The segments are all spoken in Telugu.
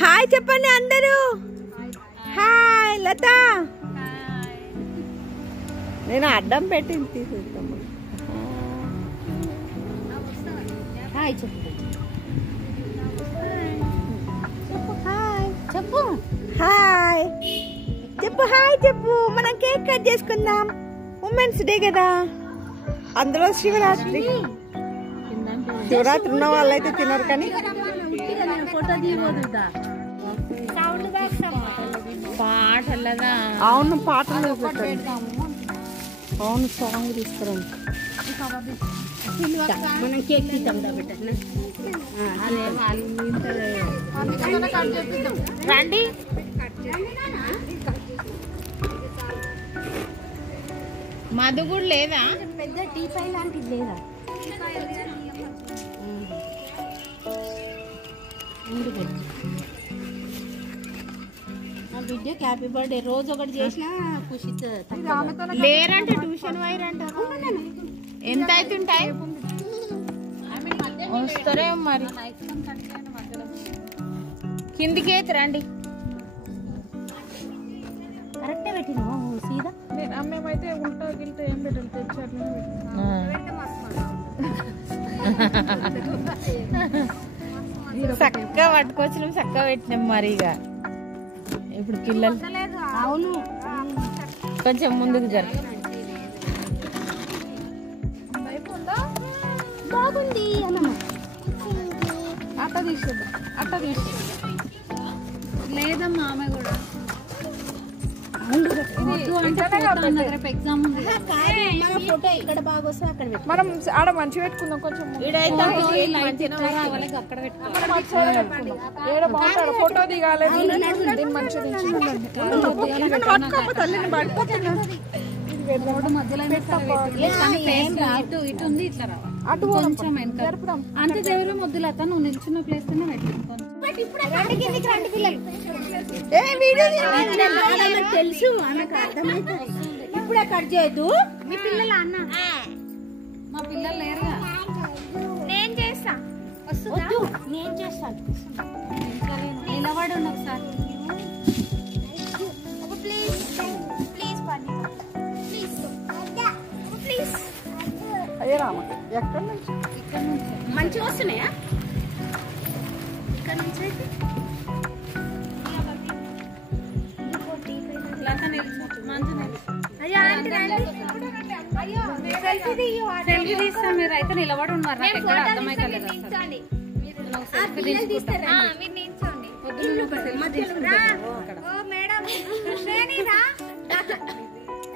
హాయ్ చెప్పండి అందరూ. హాయ్ లత. నేను అడ్డం పెట్టింది తీసేస్తాము. హాయ్ చెప్పు. హాయ్ చెప్పు. హాయ్ చెప్పు. హాయ్ చెప్పు. మనం కేక్ కట్ చేసుకుందాం. ఉమెన్స్ డే కదా, అందులో శివరాత్రి. శివరాత్రి ఉన్న వాళ్ళైతే తినరు కానీ అవును పాటలు అవును సాంగ్ తీసుకురండి. మనం కేక్ తీద్దాం రండి. మధు కూడా లేదా? పెద్ద టీపై లాంటిది లేదా? మా బిడ్డకి హ్యాపీ బర్త్డే. రోజు ఒకటి చేసినా ఖుషి. లేరంటే ట్యూషన్ వైర్ అంట. ఎంత అవుతుంటాయి? వస్తారే మరి. కిందికి అయితే రండి. కరెక్టే పెట్టినా సీదా. అమ్మేమైతే ఉంటా గిల్తా ఏం పెట్టాలి తెచ్చారు. చక్కగా పట్టుకొచ్చినాం, చక్కగా పెట్టినాం. మరి ఇక ఇప్పుడు పిల్లలు అవును కొంచెం ముందుకు జరుగు. బాగుంది అన్నమా. అట్ట తీసేద్దాం. అట్ట తీసేద్దాం. లేదమ్మా ఆమె కూడా ఎగ్జామ్ ఉంది. ఫోటో ఇక్కడ బాగా వస్తే అక్కడ మనం ఆడ మంచి పెట్టుకుందాం. కొంచెం అక్కడ ఏడ బాగుంటాడు ఫోటో దిగాలి. మంచిది తల్లిని పడిపోతున్నా. ఇటు ఉంది. ఇట్లా అటు కొంచెం అంత దేవుడు మొద్దులు అత నువ్వు నిల్చున్న ప్లేస్ తోనే పెట్టుకుంటాను. తెలుసు ఇప్పుడే కట్ చేయద్దు. మీ పిల్లలు అన్న మా పిల్లలు లేరుగా. నేను చేస్తా. వద్దు నేను చేస్తాను. నిలబడి ఉన్న ఒకసారి. అయ్యే రామ ఎక్కడ నుంచి ఇక్కడ నుంచి మంచిగా వస్తున్నాయా? ఇక్కడ నుంచి అయితే సెల్ఫీ తీస్తాం. మీరు అయితే నిలబడి ఉన్నారు. నాకు ఎక్కడ అర్థమైతే లేదు.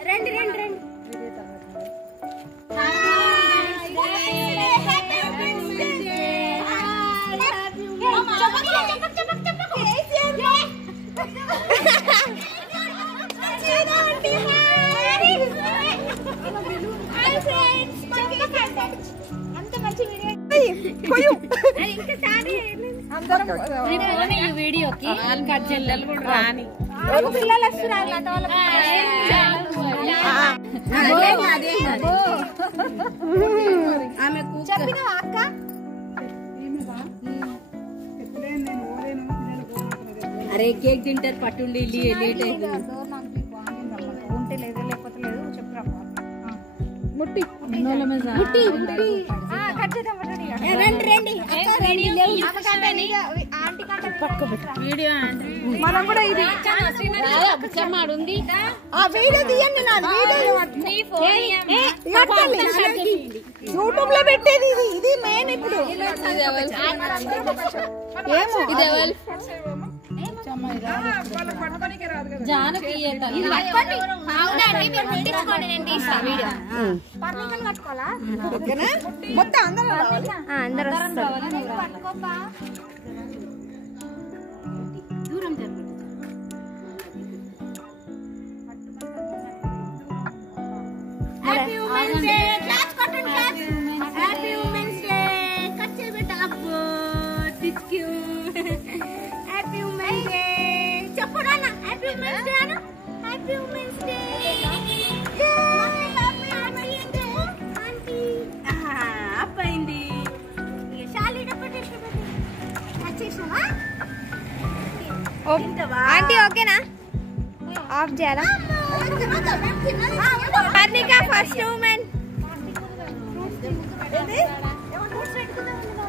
రండి రండి రండి. వీడియోకి చెల్లెలు కూడా రాని పిల్లలు వస్తున్నారు. అక్క అరే కేక్ తింటారు పట్టుండి లేట్ అయింది. ఉంటే లేదు లేకపోతే లేదు చెప్పురా. ముట్టి రండి రండి. వీడియో మనం కూడా ఇది ఉంది. ఆ వీడియో తీయండి. నాది యూట్యూబ్ లో పెట్టేది ఇది. ఇది మెయిన్. ఇప్పుడు ఏమో పట్టుకోనికే రాదు కదా. జానకి మొత్తం అందరూ దూరం జరుగుతుంది. ఆంటీ ఓకేనా? ఆఫ్ చేయాలా? హార్నిక ఫస్ట్ మూమెంట్.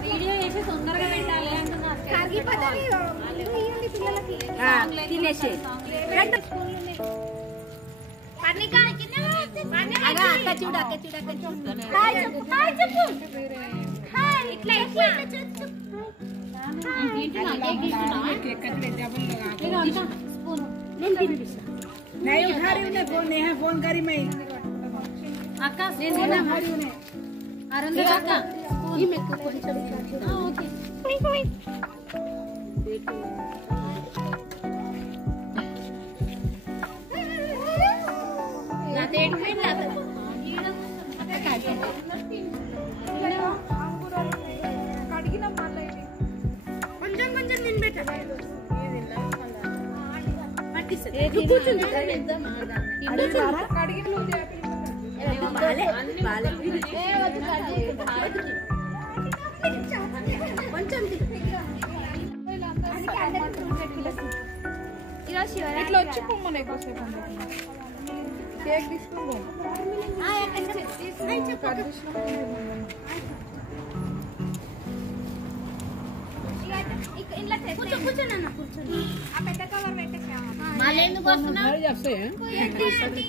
వీడియో చేసి తొందరగా పెట్టాలి తినేసి అక్క చూడు అక్క చూడు అక్క చూడు. नहीं उठा रही हूँ फोन, नेहा फोन करी मैं అక్క కొంచెం కొంచెం తినబెట్ట. ఇట్లా వచ్చి పొమ్మను ఎక్కువసేపు కేక్ తీసుకుందాం. మళ్ళీ ఎందుకు వస్తున్నావు? చెప్తాయి